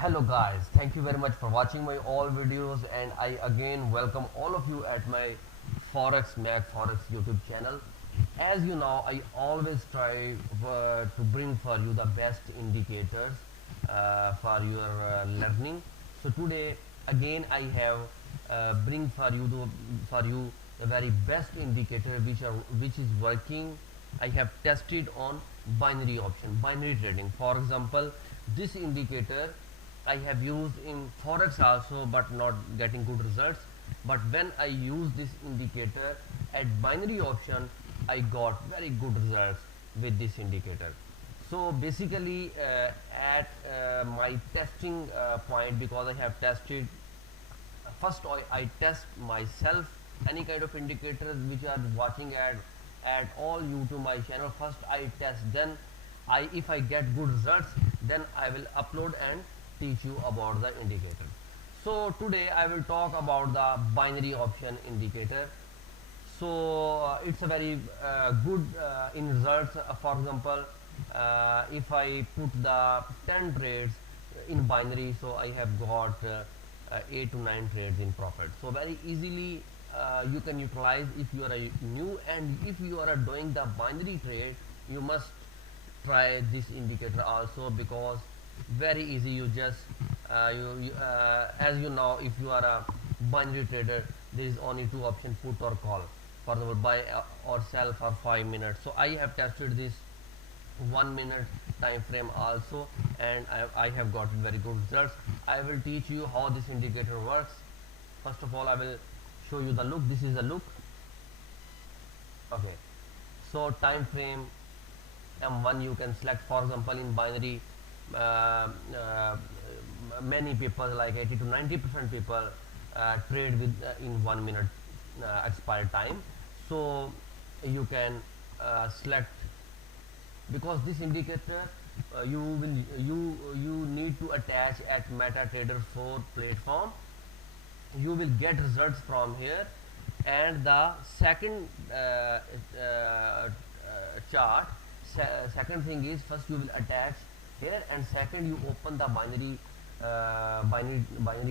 Hello guys, thank you very much for watching my all videos, and I again welcome all of you at my Forex Mac Forex YouTube channel. As you know, I always try to bring for you the best indicators for your learning. So today again I have bring for you the very best indicator which is working. I have tested on binary option, binary trading. For example, this indicator I have used in forex also, but not getting good results. But when I use this indicator at binary option, I got very good results with this indicator. So basically, at my testing point, because I have tested first, I test myself any kind of indicators which are watching at all YouTube my channel. First I test, then if I get good results, then I will upload and teach you about the indicator. So today I will talk about the binary option indicator. So it's a very good in results. For example, if I put the 10 trades in binary, so I have got 8 to 9 trades in profit. So very easily you can utilize if you are a new, and if you are doing the binary trade, you must try this indicator also, because very easy. You just as you know, if you are a binary trader, there is only two options, put or call. For example, buy or sell for 5 minutes. So I have tested this 1 minute time frame also, and I have gotten very good results. I will teach you how this indicator works. First of all, I will show you the look. This is the look. Okay, so time frame M1 you can select. For example, in binary, uh, uh, many people, like 80 to 90% people trade with in 1 minute expired time. So you can select, because this indicator you need to attach at MetaTrader 4 platform. You will get results from here. And the second chart, second thing is, first you will attach here, and second you open the binary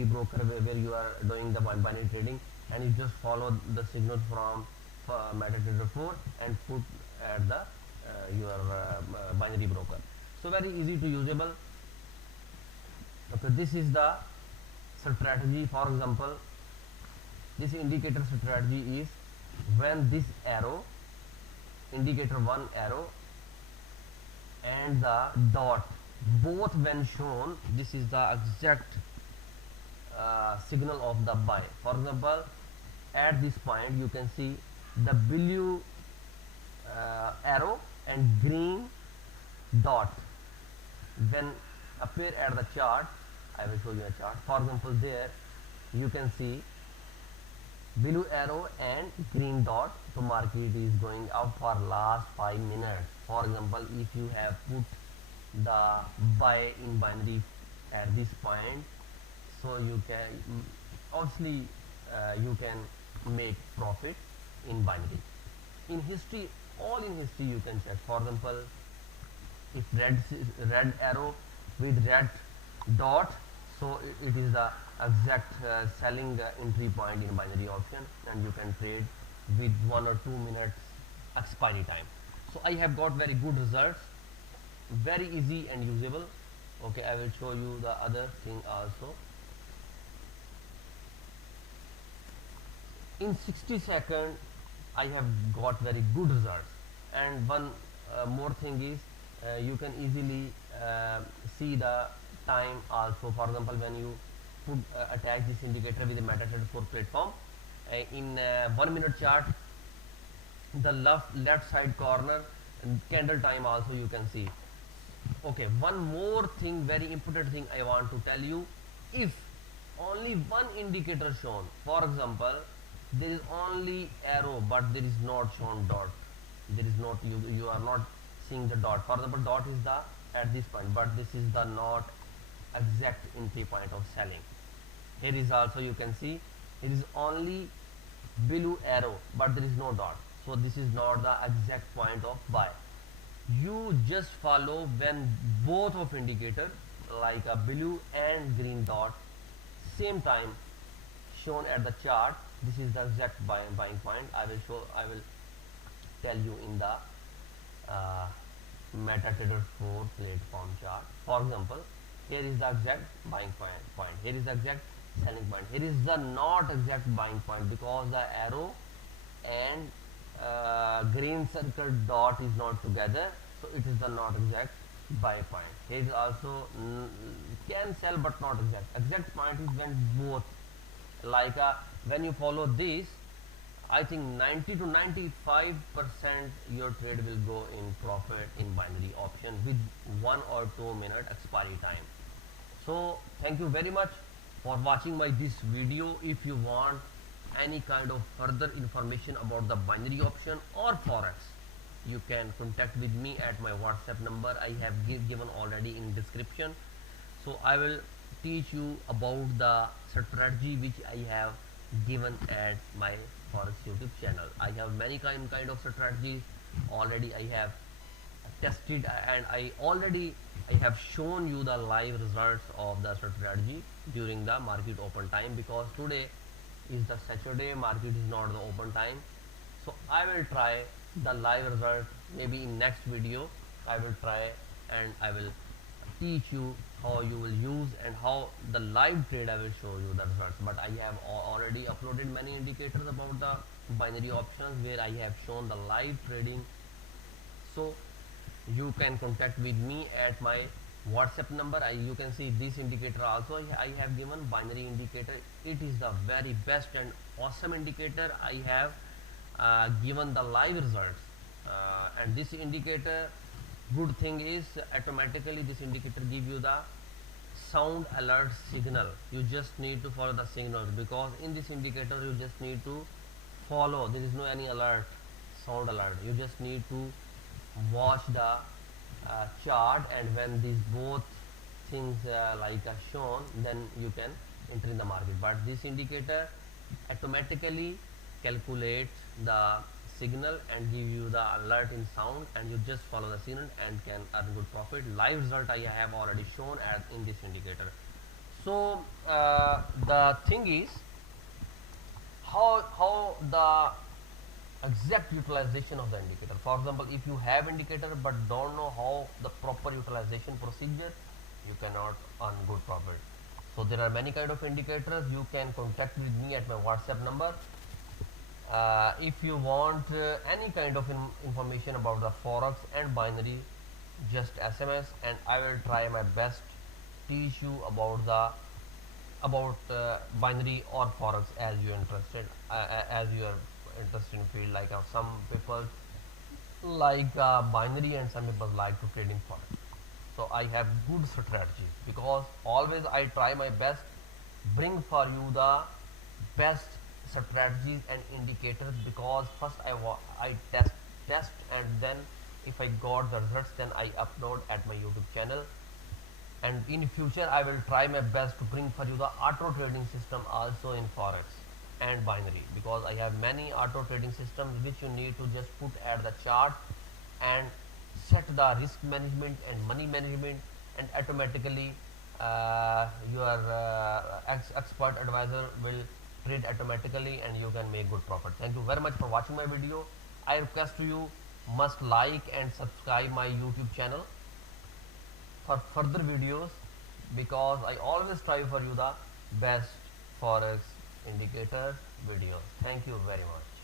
broker where you are doing the binary trading, and you just follow the signals from MetaTrader 4 and put at the your binary broker. So very easy to usable. Okay, this is the strategy. For example, this indicator strategy is when this arrow, indicator 1 arrow and the dot, both when shown, this is the exact signal of the buy. For example, at this point you can see the blue arrow and green dot when appear at the chart. I will show you a chart. For example, there you can see blue arrow and green dot. So market is going up for last 5 minutes. For example, if you have put the buy in binary at this point, so you can obviously you can make profit in binary. In history, all in history you can check. For example, if red arrow with red dot, so it is the exact selling entry point in binary option, and you can trade with 1 or 2 minutes expiry time. So I have got very good results, very easy and usable. Okay, I will show you the other thing also. In 60 seconds I have got very good results. And one more thing is, you can easily see the time also. For example, when you put attach this indicator with the MetaTrader 4 platform, in 1 minute chart, the left side corner candle time also you can see. Okay, one more thing, very important thing I want to tell you. If only one indicator shown, for example, there is only arrow but there is not shown dot, there is not, you are not seeing the dot. For example, dot is the at this point, but this is the not exact entry point of selling. Here is also, you can see, it is only blue arrow but there is no dot, so this is not the exact point of buy. You just follow when both of indicator like a blue and green dot same time shown at the chart. This is the exact buying point. I will tell you in the uh, MetaTrader 4 platform chart. For example, here is the exact buying point. Here is the exact selling point. Here is the not exact buying point because the arrow and green circle dot is not together, so it is the not exact buy point. Here is also can sell but not exact. Exact point is when both, like when you follow this, I think 90 to 95% your trade will go in profit in binary option with 1 or 2 minute expiry time. So thank you very much for watching my this video. If you want any kind of further information about the binary option or forex, you can contact with me at my WhatsApp number. I have given already in description. So I will teach you about the strategy which I have given at my forex YouTube channel. I have many kind of strategies already. I have tested and I have shown you the live results of the strategy during the market open time, because today is the Saturday, market is not the open time. So I will try the live result maybe in next video. I will try and I will teach you how you will use and how the live trade I will show you the results. But I have already uploaded many indicators about the binary options where I have shown the live trading. So you can contact with me at my WhatsApp number. You can see this indicator also I have given, binary indicator. It is the very best and awesome indicator. I have given the live results, and this indicator, good thing is automatically this indicator give you the sound alert signal. You just need to follow the signals, because in this indicator you just need to follow. There is no any alert, sound alert. You just need to watch the chart, and when these both things like are shown, then you can enter in the market. But this indicator automatically calculates the signal and give you the alert in sound, and you just follow the signal and can earn good profit. Live result I have already shown in this indicator. So the thing is how the exact utilization of the indicator. For example, if you have indicator but don't know how the proper utilization procedure, you cannot earn good profit. So there are many kind of indicators. You can contact with me at my WhatsApp number. If you want any kind of information about the forex and binary, just SMS and I will try my best teach you about the binary or forex as you are interested, as you are interested in field. Like some people like binary and some people like to trade in forex. So I have good strategy, because always I try my best bring for you the best strategies and indicators, because first I test and then if I got the results, then I upload at my YouTube channel. And in future I will try my best to bring for you the auto trading system also in forex and binary, because I have many auto trading systems which you need to just put at the chart and set the risk management and money management, and automatically your expert advisor will trade automatically and you can make good profit. Thank you very much for watching my video. I request you must like and subscribe my YouTube channel for further videos, because I always try for you the best forex indicator videos. Thank you very much.